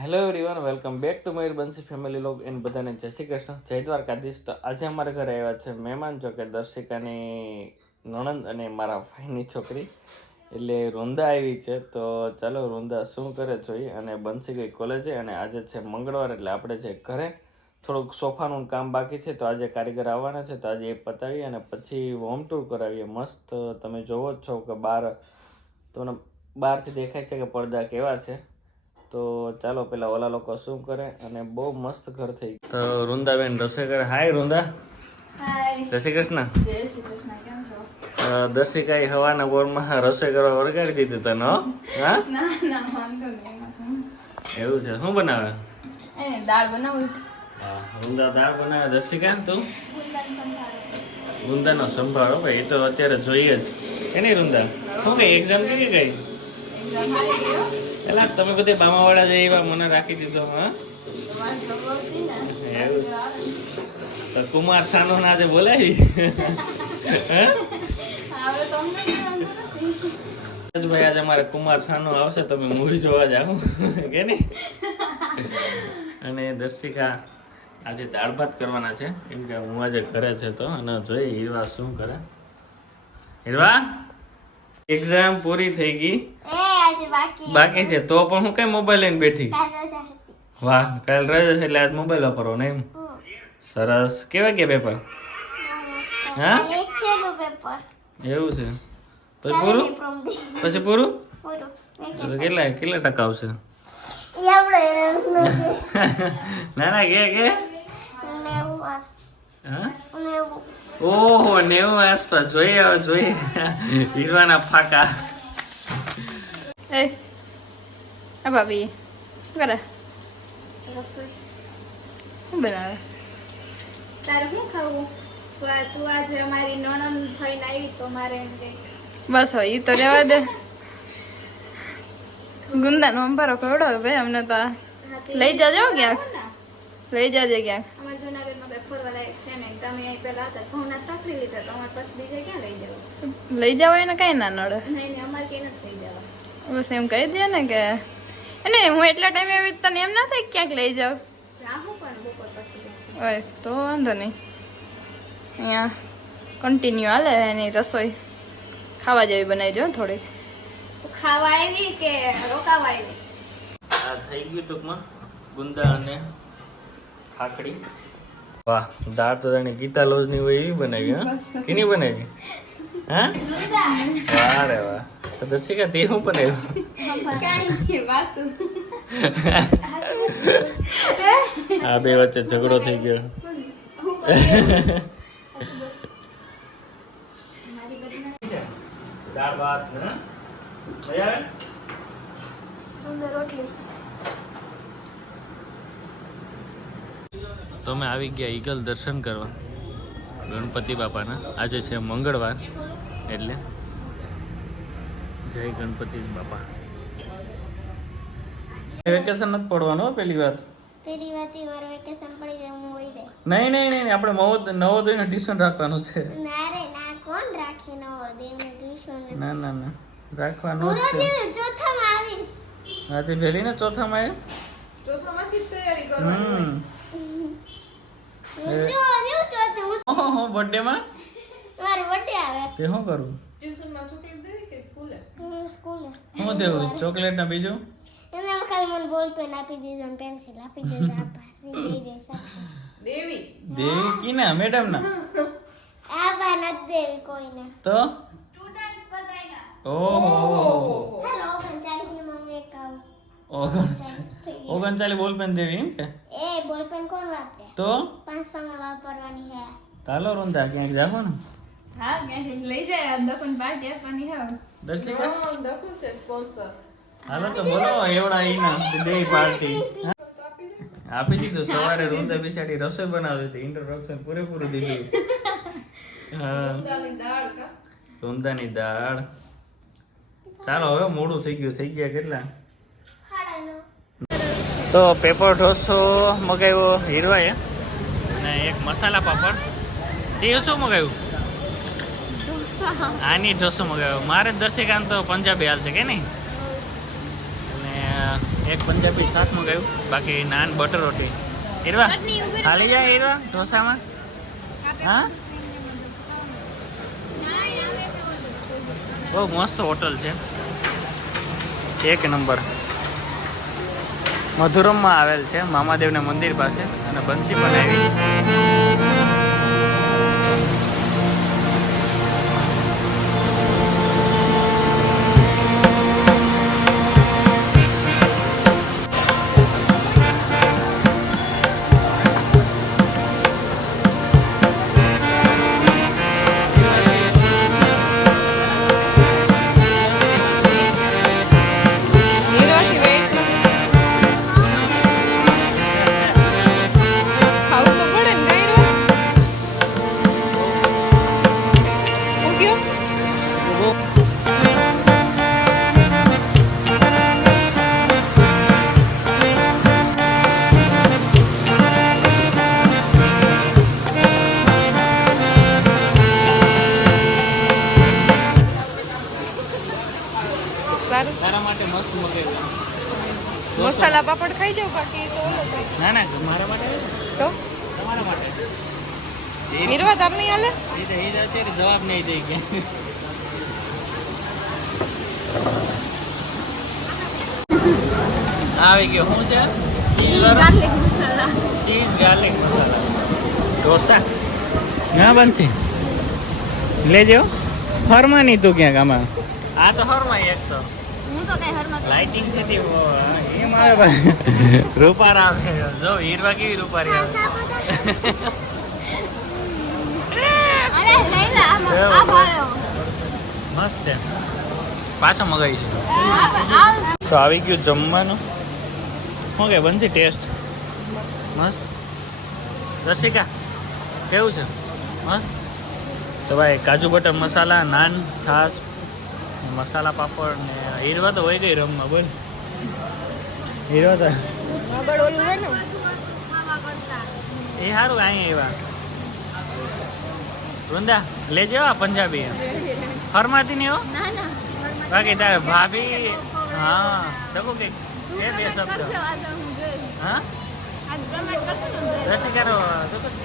Hello everyone welcome back to Mayur Bansi family log એન બધાને જય શ્રી કૃષ્ણ, જય દ્વારકાધીશ. તો આજે અમારા ઘરે આવ્યા છે મહેમાન, જો કે દર્શિકાની નણંદ અને મારા ભાઈની છોકરી. એટલે વૃંદા આવી છે, તો ચાલો વૃંદા શું કરે જોઈએ અને બંસી ગઈ કોલેજે અને આજે છે મંગળવાર, એટલે આપણે છે ઘરે થોડુંક સોફાનું કામ બાકી છે, તો આજે કારીગર આવવાના છે, તો આજે એ પતાવી અને પછી હોમ ટૂર કરાવીએ. મસ્ત તમે જોવો જ છો કે બહાર તમને બહારથી દેખાય છે કે પડદા કેવા છે. તો ચાલો પેલા ઓલા લોકો શું કરે અને બહુ મસ્ત ઘર થઈ ગયું. તો વૃંદાબેન રસોઈ કરે હાય વૃંદા. હાય. જય શ્રી કૃષ્ણ. જય શ્રી કૃષ્ણ કેમ છો? અ, હવાના બોરમાં રસોઈ કરવા વળગાડી દીધું તને હા? ના ના વાંધો નહીં એવું છે. શું બનાવે? એ દાળ બનાવું વૃંદા દાળ બનાવે. દર્શિકા તું? ગુંદાને સંભાળો વૃંદાનો સંભાળો ભાઈ. એ તો અત્યારે જોઈએ જ. કે નહીં વૃંદા? શું કઈ એક્ઝામ કેવી ગઈ હારી તમે બધે બામાવાળા જે એવા, મને રાખી દીધો, હા? કુમાર સાનો ના આજે બોલાવી. ભાઈ આજે અમારે કુમાર સાનો આવશે, તમે મૂવી જોવા જાઓ. કે નહીં? અને દર્શિકા આજે દાળ ભાત કરવાના છે. કેમ કે હું આજે ઘરે છે તો અને જોઈએ હીરવા શું કરે. હીરવા એક્ઝામ પૂરી થઈ ગઈ. બાકી છે તો પણ હું કઈ મોબાઈલ લઈને બેઠી? વાહ કાલ રજા છે એટલે આજ મોબાઈલ વાપરો ને એમ? સરસ. કેવા કે પેપર હા? એવું છે. પછી પૂરું? પછી પૂરું? કેટલા કેટલા ટકા આવશે? ના ના કે કે? હા? ઓહો નેવું આસપાસ. જોઈએ જોઈએ. હીરવાના ફાકા. આ ભાભી શું કરે રસોઈ બનાવે તારે શું ખાવું તું તું આજે અમારી નણંદ થઈને આવી તો મારે એમ કે બસ હોય તો રહેવા દે ગુંદા નો અંબારો ખવડાવે ભાઈ અમને તો. લઈ જાજો ક્યાંક લઈ જાજે ક્યાંક અમારા જુનાગઢમાં કઈ ફરવા લાયક છે ને તમે અહીં પેલા હતા ઘઉંના સાકરી લીધા પછી બીજે ક્યાં લઈ જવા લઈ જાવ એને કઈ ના નડે નહીં નહીં અમારે ક્યાંય નથી લઈ જવા બસ એમ કહી દે ને કે અને હું એટલા ટાઈમે આવી તો તને એમ ના થાય ક્યાંક લઈ જાઉં? રાહું પણ બપોર પછી જશે. ઓય તો વાંધો નહીં. અહીંયા કન્ટિન્યુ હાલે એની રસોઈ. ખાવા જેવી બનાવી જો થોડીક. તું ખાવા આવી કે રોકાવા આવી? આ થઈ ગયું ટૂંકમાં. ગુંદા અને ખાખડી. વાહ દાળ તો જાણે ગીતા લોજની હોય એવી બનાવી હા. કેની બનાવી? હા? વાહ રે વાહ. તો દર્શિકા તે હું પણ આવ્યું આ બે વચ્ચે ઝઘડો થઈ ગયો. હું કરું? મારી બધી દાળ ભાત મજા આવે રોટલી તો અમે આવી ગયા ઈગલ દર્શન કરવા. ગણપતિ બાપાના. આજે છે મંગળવાર એટલે જય ગણપતિ બાપા. વેકેશન નથી પડવાનું પેલી વાત. પેલી વાત મારું વેકેશન પડી જાય હું હોય નહીં નહીં નહીં આપણે નવો નવોદયનું ટ્યુશન રાખવાનું છે. ના રે ના કોણ રાખે નો દેવનું ટ્યુશન ના ના ના રાખવાનું જ છે. ચોથામાં આવીશ. પેલી ને ચોથામાં ચોથામાંથી જ તૈયારી કરવાની હમ. હું જો જો ચોથું. હું ઓહો બર્થડે માં? મારો બર્થડે આવે. તે શું કરવું હું સ્કૂલે શું દેવું ચોકલેટ ના બીજું? એને ખાલી મને બોલ પેન આપી દીધો અને પેન્સિલ આપી દીધો આપા દેવી? દેવી કી ના? મેડમ ના? આપા નથી દેવી કોઈને. તો? ઓહો. હાલો ઓગણચાલીસની મમ્મી એક આવું. ઓગણચાલીસ. ઓગણચાલીસ બોલ પેન દેવી એમ કે? એ બોલ પેન કોણ વાપરે? તો? પાંચ પામાં વાપરવાની હે ચાલો રૂંધા ક્યાંક જાઓ ને. હા લઈ જાય આ દફન પાર્ટી આપવાની હા દર્શિકા? છે સ્પોન્સર હાલો તો બોલો એવડા ઈના પાર્ટી. આપી દીધું સવારે રૂંદા બિચારી રસોઈ બનાવી હતી ઇન્ટ્રોડક્શન પૂરેપૂરું દીધું. હા. રૂંદાની દાળ. ચાલો હવે મોડું થઈ ગયું. થઈ ગયા કેટલા? તો પેપર ઢોસો મગાવ્યો હીરવાએ અને એક મસાલા પાપડ. તે શું મગાવ્યું? આની ઢોસો મગાવ્યો મારે દર્શિકાંત તો પંજાબી હાલ છે કે નહીં? અને એક પંજાબી શાક મગાવ્યું બાકી નાન બટર રોટી. હીરવા હાલી જાય હીરવા ઢોસામાં. હા? બહુ મસ્ત હોટલ છે. એક નંબર. મધુરમમાં આવેલ છે. મામાદેવના મંદિર પાસે. અને બંસી પણ આવી પાપડ ખાઈ જાવ બાકી તો ઓલો ના ના મારા માટે તો? તમારા માટે. એ તાર નહીં હાલે? એ જ અત્યારે જવાબ નહીં દઈ ગયા આવી ગયો. શું છે? Garlic masala. Cheese garlic masala. Dosa? ના બનતી. લેજો ફરમાની તું ક્યાંક આમાં. આ તો ફરમાઈ એક તો. હું તો કઈ હરમાં લાઇટિંગ છે તે આવે જો હીરવા કેવી રૂપારી આવે? મસ્ત છે. પાછો મગાવી છે. તો આવી ગયું જમવાનું. શું કે બનશે ટેસ્ટ? મસ્ત. રસિકા કેવું છે? મસ્ત. તો ભાઈ કાજુ બટર મસાલા નાન છાસ મસાલા પાપડ ને હીરવા તો હોય ગઈ રમવા બોલ. હીરવા તો. આગળ ઓલું હોય ને. એ સારું અહીંયા આવ્યા વૃંદા લેજો આ પંજાબી ફરમાતી નહીં હો? ના ના. બાકી તારે ભાભી હા શકો કે બે બે શબ્દ. હું રસી કરો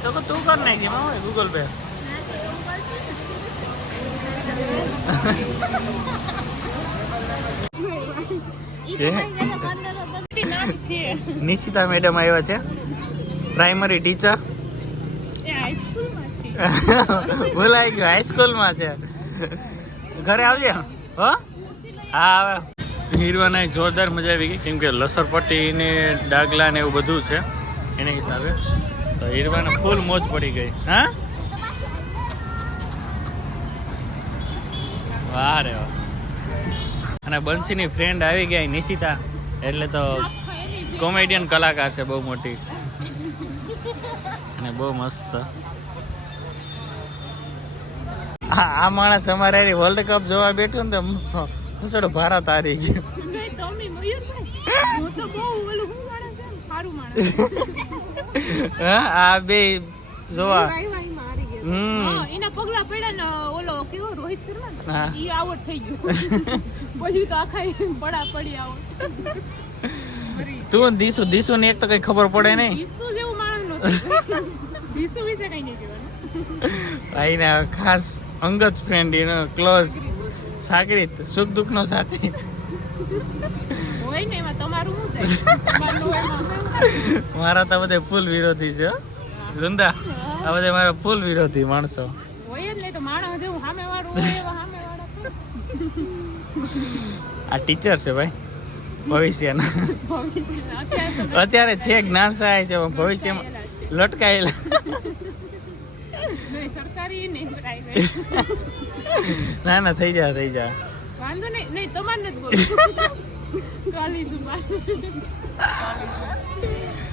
તો તો કર નાખી એમાં ગૂગલ પે. નિશિતા મેડમ આવ્યા છે. પ્રાઇમરી ટીચર એ હાઈસ્કૂલમાં છે. ભૂલાઈ ગયો હાઈસ્કૂલમાં છે. ઘરે આવજે. હો? હા આવે. હીરવાના જોરદાર મજા આવી ગઈ કેમ કે લસરપટ્ટી ને ડાગલા ને એવું બધું છે. એના હિસાબે તો હીરવાને ફૂલ મોજ પડી ગઈ. હા? વાહ રે વાહ. અને બંસીની ફ્રેન્ડ આવી ગઈ નિશિતા. એટલે તો કોમેડિયન કલાકાર છે બહુ મોટી. અને બહુ મસ્ત. આ માણસ અમારે વર્લ્ડ કપ જોવા બેઠું ને તો થોડો ભારત હારી ગયો. આ બે જોવા. હમ. એના પગલા પડ્યા ને ઓલો કેવો રોહિત શર્મા ઈ આઉટ થઈ ગયો. પછી તો આખા પડા પડી આઉટ તું દીસુ દીસુ ને એક તો કઈ ખબર પડે નહીં. દીસુ જેવું માણસ નહોતું. દીસુ વિશે કઈ નહીં કહેવાનું. ભાઈના ખાસ અંગત ફ્રેન્ડ એનો ક્લોઝ સાગરીત સુખ દુઃખ નો સાથી. હોય ને એમાં તમારું શું થાય? મારા તો બધે ફૂલ વિરોધી છે હો. વૃંદા આ બધા મારા ફૂલ વિરોધી માણસો. હોય જ નહીં તો માણસ જેવું સામે વાળું સામે આ ટીચર છે ભાઈ ભવિષ્યના. અત્યારે છે જ્ઞાન સહાય છે ભવિષ્યમાં લટકાયેલા ના ના થઈ જા થઈ જા. વાંધો નહીં નહીં તમારે નથી બોલવું.